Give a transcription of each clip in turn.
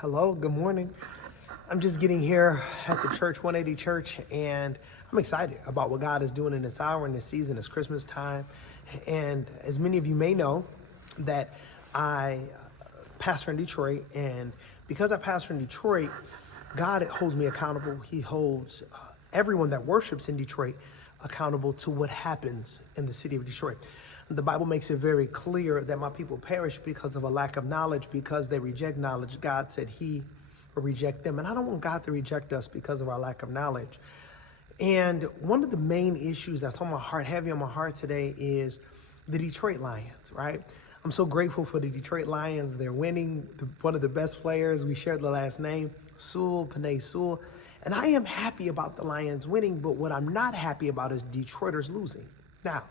Hello, good morning. I'm just getting here at the church, 180 Church, and I'm excited about what God is doing in this hour, in this season. It's Christmas time. And as many of you may know, that I pastor in Detroit, and because I pastor in Detroit, God holds me accountable. He holds everyone that worships in Detroit accountable to what happens in the city of Detroit. The Bible makes it very clear that my people perish because of a lack of knowledge, because they reject knowledge. God said he will reject them. And I don't want God to reject us because of our lack of knowledge. And one of the main issues that's on my heart, heavy on my heart today, is the Detroit Lions, right? I'm so grateful for the Detroit Lions. They're winning. One of the best players, we shared the last name, Penei Sewell. And I am happy about the Lions winning, but what I'm not happy about is Detroiters losing. Now,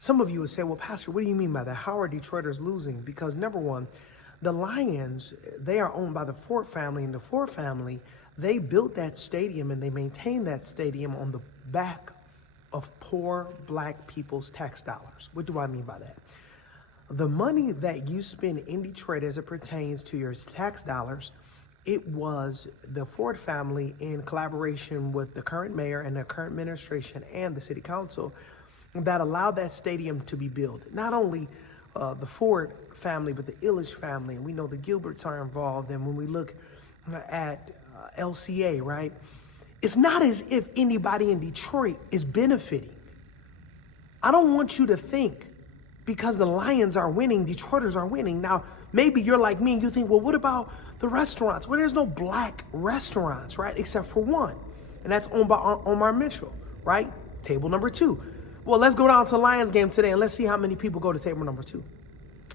some of you would say, well, Pastor, what do you mean by that? How are Detroiters losing? Because number one, the Lions, they are owned by the Ford family, and the Ford family, they built that stadium and they maintain that stadium on the back of poor black people's tax dollars. What do I mean by that? The money that you spend in Detroit as it pertains to your tax dollars, it was the Ford family in collaboration with the current mayor and the current administration and the city council that allowed that stadium to be built. Not only the Ford family, but the Ilitch family, and we know the Gilberts are involved. And when we look at LCA, right, it's not as if anybody in Detroit is benefiting. I don't want you to think because the Lions are winning, Detroiters are winning. Now, maybe you're like me and you think, well, what about the restaurants? Well, there's no black restaurants, right, except for one, and that's owned by Omar Mitchell, right? Table number 2. Well, let's go down to the Lions game today and let's see how many people go to table number 2.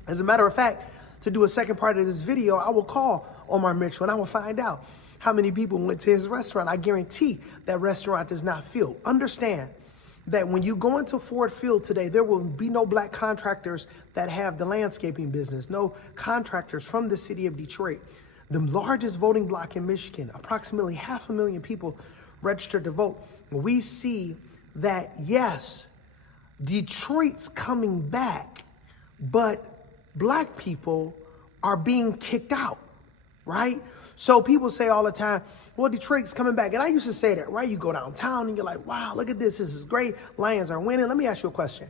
As a matter of fact, to do a second part of this video, I will call Omar Mitchell and I will find out how many people went to his restaurant. I guarantee that restaurant is not filled. Understand that when you go into Ford Field today, there will be no black contractors that have the landscaping business, no contractors from the city of Detroit, the largest voting bloc in Michigan, approximately 500,000 people registered to vote. We see that, yes, Detroit's coming back, but black people are being kicked out, right? So people say all the time, well, Detroit's coming back. And I used to say that, right? You go downtown and you're like, wow, look at this. This is great. Lions are winning. Let me ask you a question.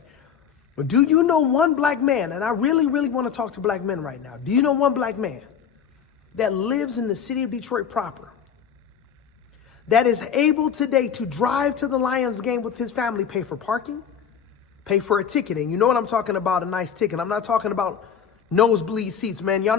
Do you know one black man, and I really, really want to talk to black men right now. Do you know one black man that lives in the city of Detroit proper, that is able today to drive to the Lions game with his family, pay for parking, pay for a ticket? And you know what I'm talking about, a nice ticket. I'm not talking about nosebleed seats, man. Y'all know